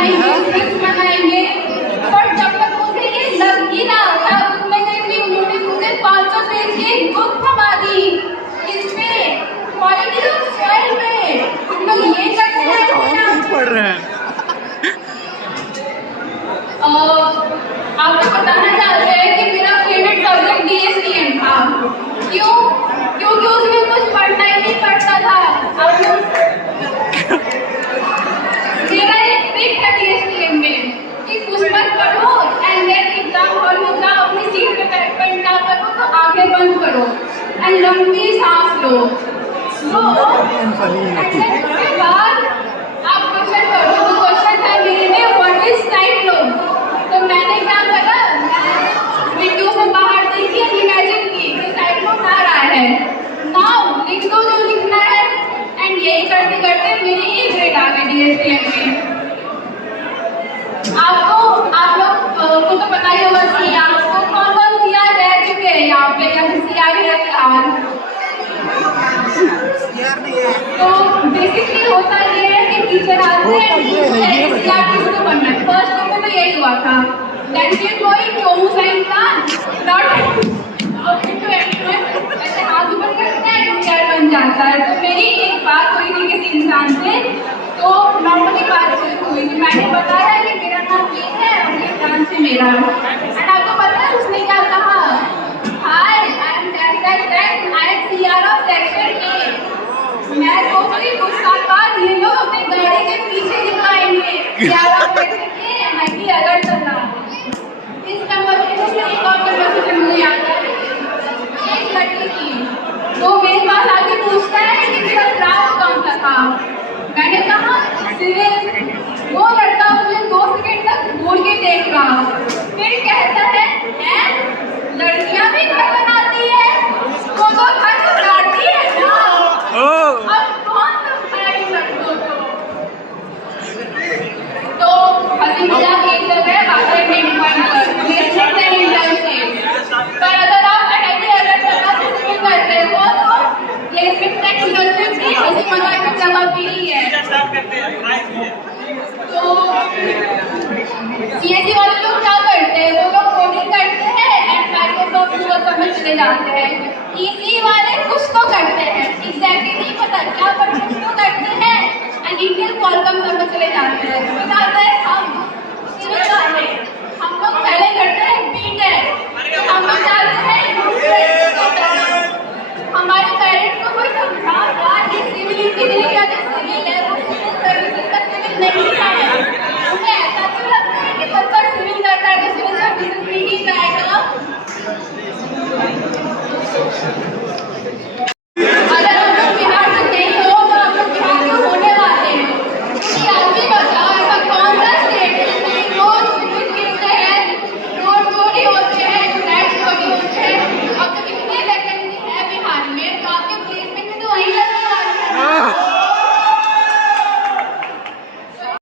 बनाएंगे, स्क्रिप्ट बनाएंगे, पर जब तक मुझे ये लग ही ना तब इमीडिएटली उन्होंने मुझे 500 पेज की एक बुक थमा दी। इसमें क्वालिटी ऑफ स्टाइल में हम लोग ये करते हैं नहीं पढ़ रहे हैं। आपको बताना चाहते हैं कि मेरा फेवरेट सब्जेक्ट डीएसटीएम था। क्यों? क्योंकि उसमें कुछ पढ़ना ही नहीं पड़ता था। अब मेरा एक ट्रिक है डीएसटीएम में कि कुछ मत पढ़ो एंड देन एग्जाम हॉल में जाओ, अपनी सीट पे पेन ना करो तो आंखें बंद करो एंड लंबी सांस लो। उसके बाद आप क्वेश्चन पढ़ो। तो क्वेश्चन था मेरे में व्हाट इज टाइम लोग। तो मैंने क्या करा, विंडो से बाहर देखी और इमेजिन की कि टाइम लोग आ रहा है। नाउ लिख दो जो लिखना है एंड यही करते करते मेरी एक ग्रेड आ गई डीएसटीएम में। आप लोग को तो पता ही होगा सीआर को कौन सीआर रह चुके हैं यहाँ पे या फिर सीआर है फिलहाल। तो बेसिकली होता ये है कि टीचर आते हैं सीआर किसको बनना है। फर्स्ट ईयर में तो यही हुआ था। Then we going to sign plan not up to anyone, ऐसे हाथ ऊपर करते हैं सीआर बन जाता है। तो मेरी एक बात हुई थी किसी इंसान से, तो नॉर्मली बातचीत हुई थी। मैंने बताया कि मेरा नाम ये है और ये ब्रांच है मेरा। एंड आपको पता है उसने क्या कहा, hi I am that I am CR of section A. मैं सोच रही कुछ साल बाद ये लोग अपने गाड़ी के पीछे दिखाएंगे CR of section A MIT Agartala. इस कन्वर्सेशन में एक और कन्वर्सेशन मुझे याद आ रही है, एक लड़की की। वो मेरे पास आके पूछता है कि तेरा क्लास कौन सा था। मैंने कहा सिविल। वो लड़का मुझे 2 सेकंड तक घूर के देख रहा, फिर कहता है लड़कियां भी घर बनाती है, वो तो घर बनाती है ना। अब कौन समझाए लड़कों को। तो हंसी मजाक एक जगह बातें नहीं पर अगर आप अगरतला से सिविल करते हो तो प्लेसमेंट इंटर्नशिप भी हंसी मजाक की जगह भी ही है। तो सीएसई वाले लोग क्या करते हैं, वो लोग कोडिंग करते हैं एंड माइक्रोसॉफ्ट वर्ड में चले जाते हैं। ईसी वाले कुछ तो करते हैं, एग्जैक्टली नहीं पता क्या पर कुछ तो करते हैं एंड इंटेल क्वालकॉम सब में चले जाते हैं।